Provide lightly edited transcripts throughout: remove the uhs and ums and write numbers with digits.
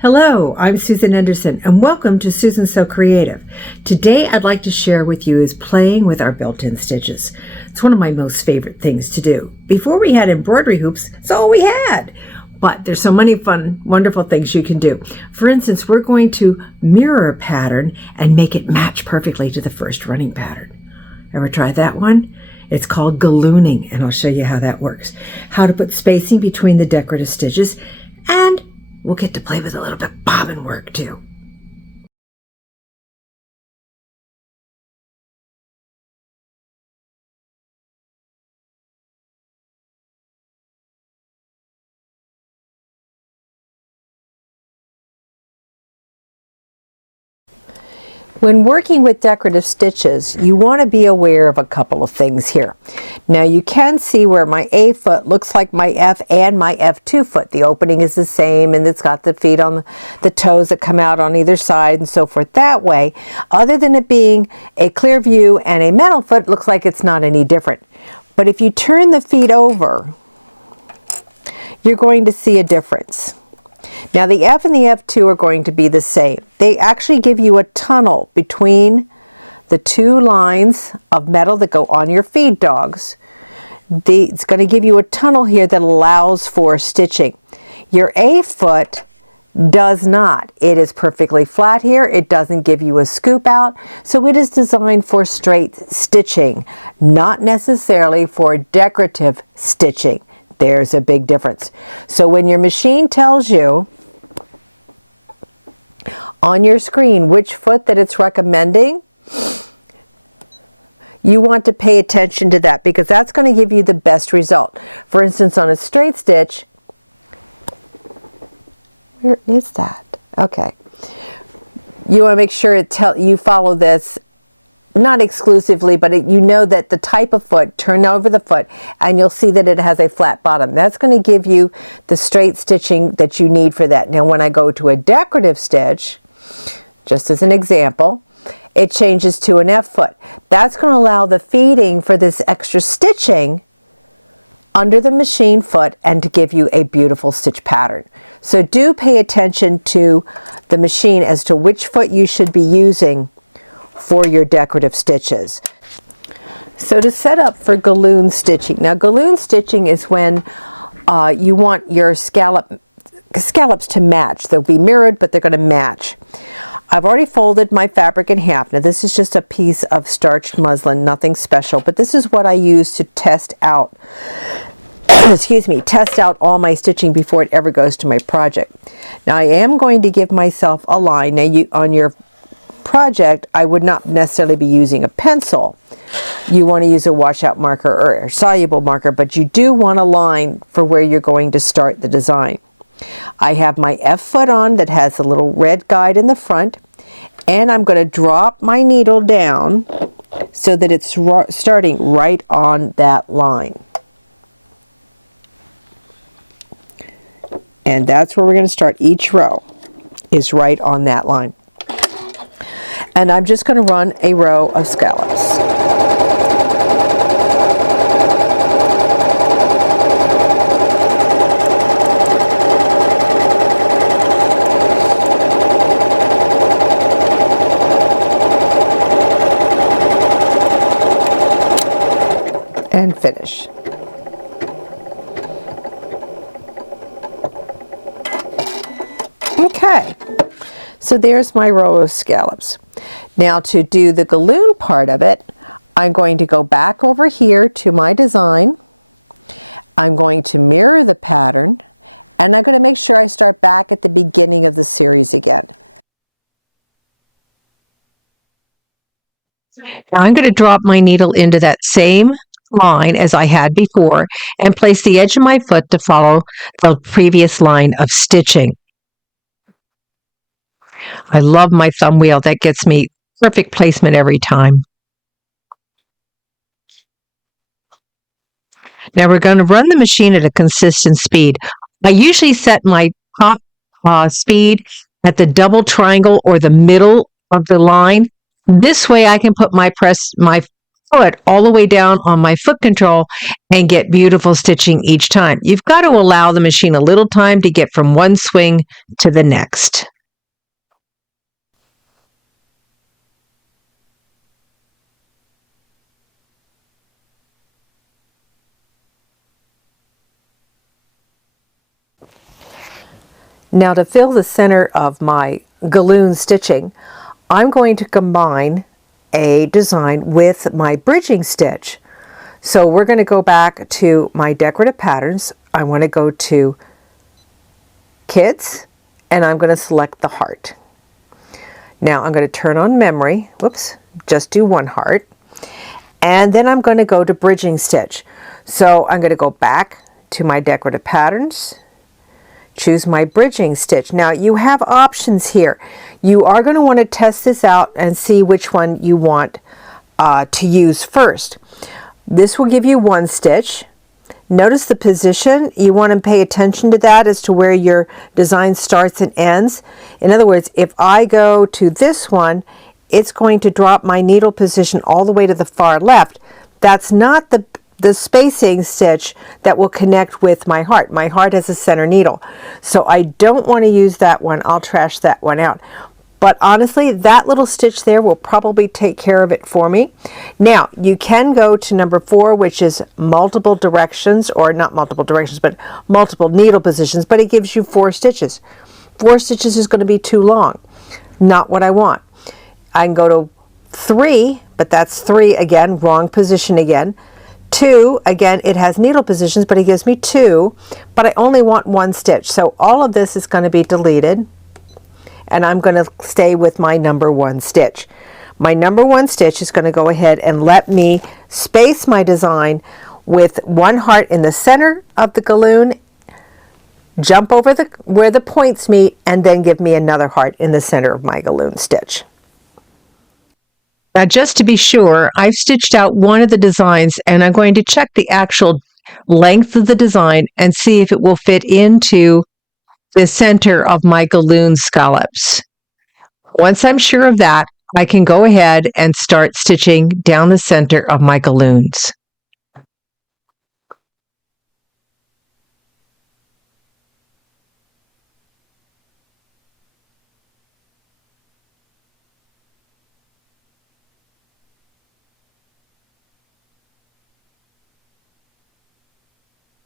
Hello, I'm Susan Anderson, and welcome to Susan So Creative. Today I'd like to share with you is playing with our built-in stitches. It's one of my most favorite things to do. Before we had embroidery hoops, it's all we had. But there's so many fun, wonderful things you can do. For instance, we're going to mirror a pattern and make it match perfectly to the first running pattern. Ever tried that one? It's called gallooning, and I'll show you how that works. How to put spacing between the decorative stitches, and we'll get to play with a little bit bobbin work too. When working with decorative stitches, you want to be aware of a couple of things here. Now you can see where my A foot looks like my F and my F2 foot. The opening is the same, and it's got the feet on the toes that come out on either side and so forth that way. Other than it being a clear view and a metal foot, it looks like it's not any different. But if you turn the feet over, you're going to see a difference. Now the F and the F2 are going to be the same. They actually give you a tunnel between the two lines of metal that go on your feed dogs. It's going to give you a tunnel here that allows for stitching. Your A foot does not. It is perfectly flat here. It doesn't give you a scoop out. So it is designed for straight stitching, not necessarily for decorative stitching. There's a big difference. So when your machine tells you on your screen which foot that it's recommending, you want to pay attention to that because that's going to give you the best result. For instance, on a straight stitch, where is that? Okay. You want to make sure you follow this. Not exclusively, but you know that the type of foot, turn over the foot, and you'll see that it has a flat bottom. That's going to give you the straight stitching that you need for that. Now, when I go to a decorative stitch, just as an example, it changes to an F foot. That's going to allow the feeding for this extra stitching under the machine foot and to give you a beautiful stitch pattern. So do pay attention to the machine as to which foot you should be using for your decorative stitches. So to set up for galloon stitching. Now galloon stitching is when you want your scallops to match. They'll be mirrored, but they're going to match. I've already folded my fabric in half. Now this is just a piece of starched muslin, nothing special, but this is what I use to test out test out all my stitching before it ever goes to my project. Now I am going to give myself a line. Now on your project, I would not necessarily be using a pencil. You want to use a washout marker or a soluble marker, but you do want a line for where you're going to start the design. I have my F foot on that has a little red guide in the front, and I'm going to drop my needle down so that it's starting right on that line. And that's where we're going to start each row, is right on that line. And I'm just going to run a row of scallops. And finish. Okay, so there's my row of scallops. Now to do the galloon part of it, I'm going to go back over here to my design. I'm going to mirror the pattern, and I'm going to make sure I start back at the beginning of the series again. Now I'm going to drop my needle into that same line as I had before and place the edge of my foot to follow the previous line of stitching. I love my thumb wheel. That gets me perfect placement every time. Now we're going to run the machine at a consistent speed. I usually set my top speed at the double triangle or the middle of the line. This way I can put my foot all the way down on my foot control and get beautiful stitching each time. You've got to allow the machine a little time to get from one swing to the next. Now to fill the center of my galloon stitching, I'm going to combine a design with my bridging stitch. So we're going to go back to my decorative patterns. I want to go to Kids, and I'm going to select the heart. Now I'm going to turn on memory, whoops, just do one heart, and then I'm going to go to bridging stitch. So I'm going to go back to my decorative patterns, choose my bridging stitch. Now you have options here. You are going to want to test this out and see which one you want to use first. This will give you one stitch. Notice the position. You want to pay attention to that as to where your design starts and ends. In other words, if I go to this one, it's going to drop my needle position all the way to the far left. That's not the spacing stitch that will connect with my heart. My heart has a center needle. So I don't want to use that one. I'll trash that one out. But honestly, that little stitch there will probably take care of it for me. Now, you can go to number 4, which is multiple directions, or not multiple directions, but multiple needle positions, but it gives you 4 stitches. 4 stitches is going to be too long. Not what I want. I can go to 3, but that's 3 again, wrong position again. 2, again, it has needle positions, but it gives me 2, but I only want 1 stitch. So all of this is going to be deleted, and I'm going to stay with my number 1 stitch. My number 1 stitch is going to go ahead and let me space my design with 1 heart in the center of the galloon, jump over where the points meet, and then give me another heart in the center of my galloon stitch. Now, just to be sure, I've stitched out one of the designs, and I'm going to check the actual length of the design and see if it will fit into the center of my galloon scallops. Once I'm sure of that, I can go ahead and start stitching down the center of my galloons.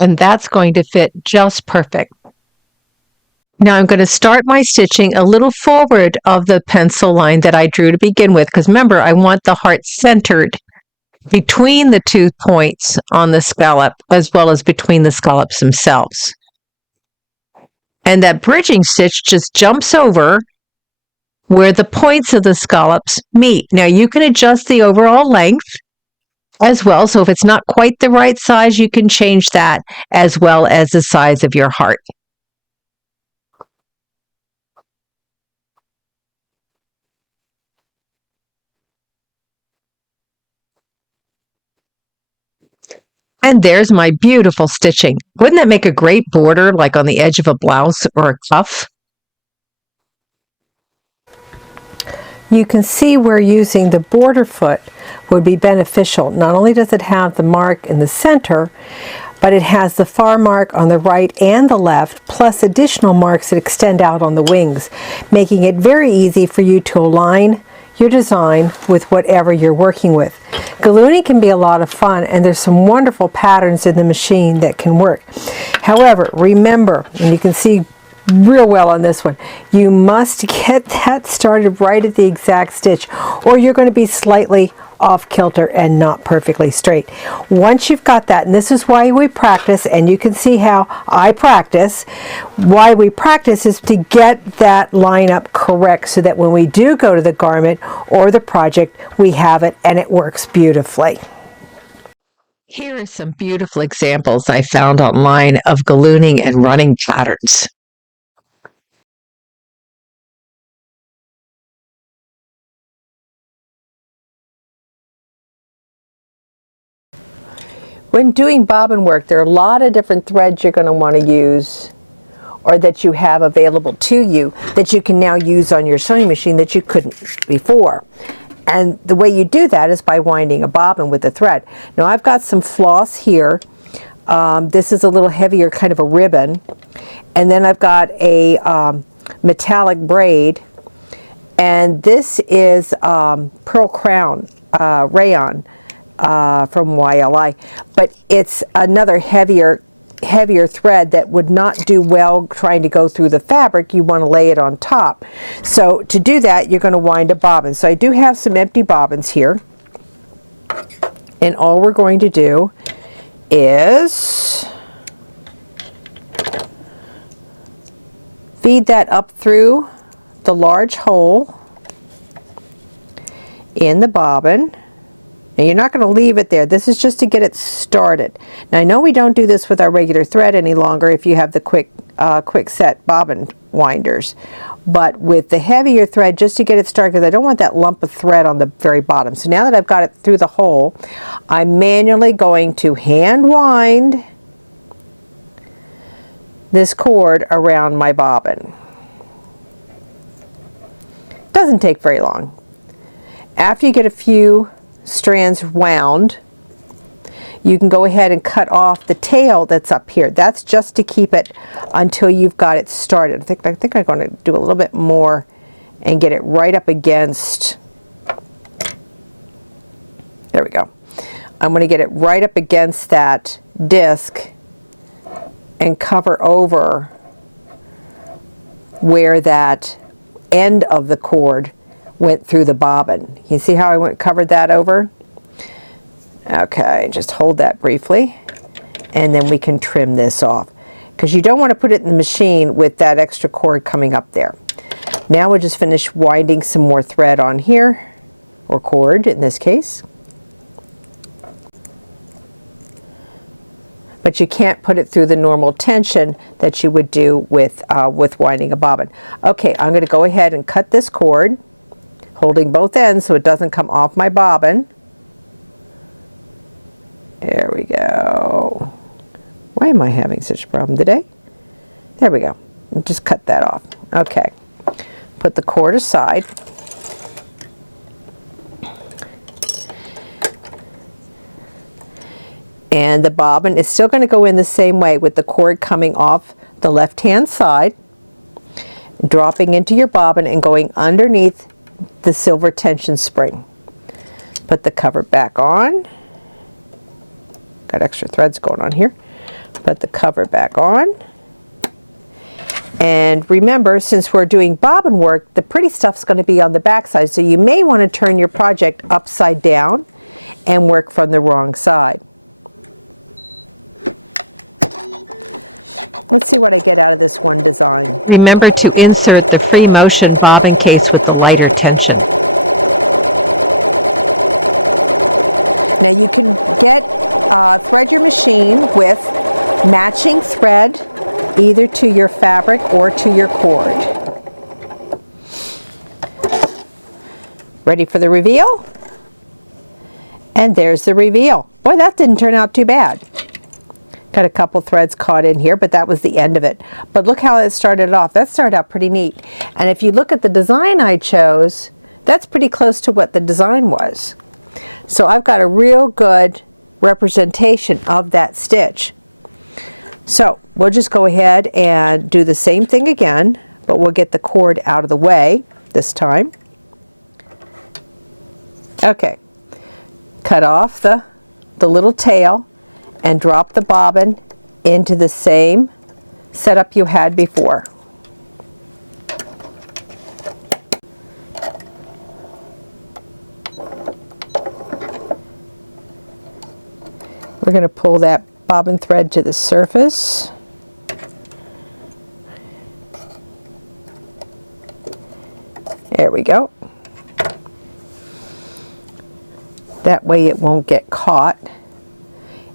And that's going to fit just perfect. Now I'm going to start my stitching a little forward of the pencil line that I drew to begin with, because remember, I want the heart centered between the 2 points on the scallop, as well as between the scallops themselves. And that bridging stitch just jumps over where the points of the scallops meet. Now you can adjust the overall length as well, so if it's not quite the right size, you can change that, as well as the size of your heart. And there's my beautiful stitching. Wouldn't that make a great border, like on the edge of a blouse or a cuff? You can see where using the border foot would be beneficial. Not only does it have the mark in the center, but it has the far mark on the right and the left, plus additional marks that extend out on the wings, making it very easy for you to align your design with whatever you're working with. Gallooning can be a lot of fun, and there's some wonderful patterns in the machine that can work. However, remember, and you can see real well on this one, you must get that started right at the exact stitch, or you're going to be slightly off kilter and not perfectly straight. Once you've got that, and this is why we practice, and you can see how I practice, why we practice is to get that line up correct so that when we do go to the garment or the project, we have it and it works beautifully. Here are some beautiful examples I found online of gallooning and running patterns. When doing bobbin work, there are a lot of different threads you're going to want to use, or that you have available to you, that you can now use on your sewing machine that you couldn't before. And the way you do that is by winding a bobbin with the thread. Now I've got some floss here. This is a little heavier kind of a ribbon. And then I've got a metallic braid. And this is Pearl Crown rayon from YLI. But it's another heavier thread that would not do well trying to go through the fabric. You want to lay it on top. So to do that, you're going to wind a bobbin. So I do have some empty bobbins here. And all we're going to do is feed that up through the large hole in the bobbin. Now you're not going to leave it there. This is just to get it started. Now I know we don't do this with our regular thread any longer if you have the quick set bobbin winders. But with the heavier thread, just to get it started, because I don't want that lump of thread on the very bottom. So now that I've got it through the hole, I'm manually going to hand wind this cord around my bobbin. Doesn't take very long. After you get a few strands wound, you can go ahead and cut off the tail that's up here. That's just to keep it until you've got it started. I think I'm going to do a little bit more and get it right up against, there we go. I'm going to get it right up against that disc and cover over where that end of the cord went through the bobbin. You see how I covered that over? Okay, just hold that briefly, and then we can trim this off, because you don't want to put it in the machine with that extra cord coming up there. Now we'll just finish winding some more thread on here, or cord in this case. But you can't put it through the normal tension that you would do with winding a bobbin. Okay, I'm going to go ahead and cut this cord, holding both ends so it doesn't come off my bobbin. There we go. Why am I having such a problem today? There we go. Just cut that off. Okay. Put the cord aside. And the bobbin is still going to go in the same way with the cord coming off the left-hand side, dropping into your bobbin and going underneath the silver tension spring. Put the cover back on. Got extra threads going on here. Put the cover back on. And remember, since we're doing bobbin work, the pretty stuff's going to be on the back side, so you may want to turn your project upside down and work from the wrong side. Let's see what I get out of this one design. Remember to insert the free motion bobbin case with the lighter tension. Now you can thread your machine with matching thread either to your fabric or to your cord. Ready for the reveal? And there's the reveal. Boy, that didn't turn out too bad. Got a couple threads caught in here, but that was the end of it. But look how it started off. That started out pretty neat. And if you look at the design I chose, that's pretty close to what the design was. So I've got a real good representation of that stitch. So we'll just go ahead and do the same thing again, but we'll get the cord out of the way this time. Okay, cut off the little tail and drop the bobbin into the same setup you had before. We're going to pull that bobbin thread to the surface. There we go. That way it won't get caught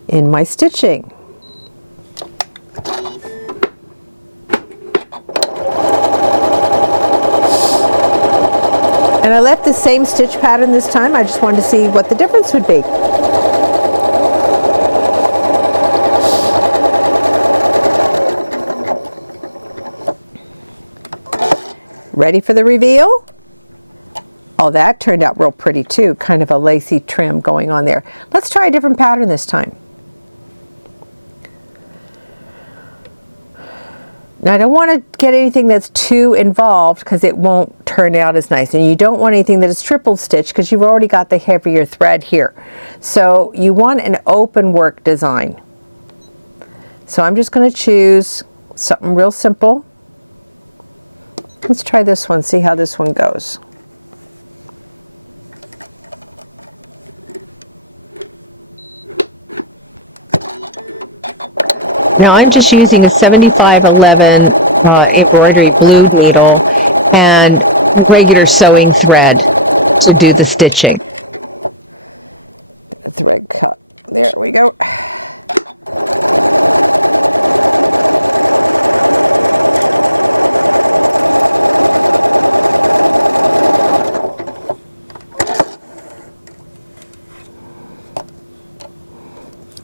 in my stitching. And I left the same stitch pattern this time. I just wanted to see what the difference would be. Ready for the reveal? Oh, that turned out real pretty too, kind of a lacy trim going on there. Let's try a different pattern this time. Now I don't want to get anything that's too involved because it won't turn out as nice, and you don't want anything that is triple stitched because you've already got the heavier thread here. So you want an open work design. So I'm just going to choose something real simple. Let's try this one, see how this one goes. Now I'm just using a 7511 embroidery blue needle and regular sewing thread to do the stitching. Thread cut. There we go.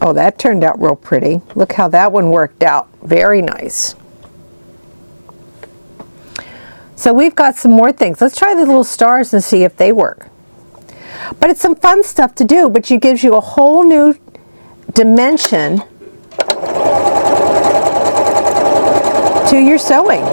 Oh, that turned out real pretty. Look how that one worked out. Very nice. So we've got some more things. Let's try the little stars and see if they work. But it's some fun stuff to do, but it gives you a whole new dimension to your sewing.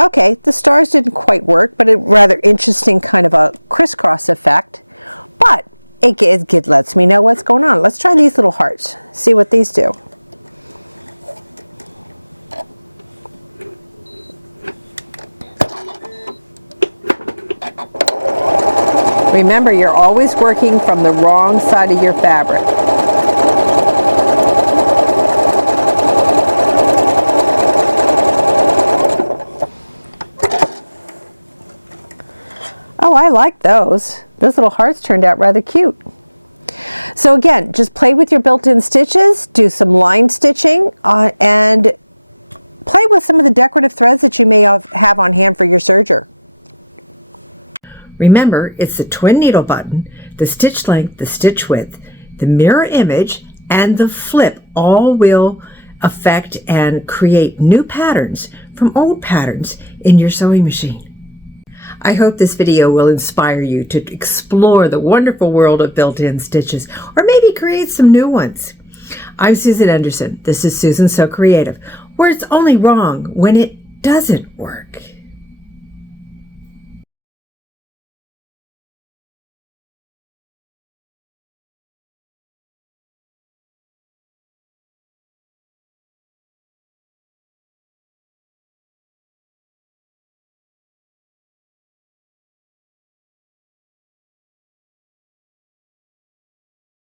Okay, the stars didn't quite work, but a rather interesting kind of a crisscross effect. But it lets me know what's going on. Let's try these little hearts, see what these do. Remember, you're always working from the wrong side of your fabric. Oh, I like those. Those little hearts turned out rather cute. So again, just play with your built-in stitches, do some line stitching, and play with some of the decorative threads that you may have on hand for your serger. Remember, it's the twin needle button, the stitch length, the stitch width, the mirror image, and the flip all will affect and create new patterns from old patterns in your sewing machine. I hope this video will inspire you to explore the wonderful world of built-in stitches, or maybe create some new ones. I'm Susan Anderson. This is Susan So Creative, where it's only wrong when it doesn't work.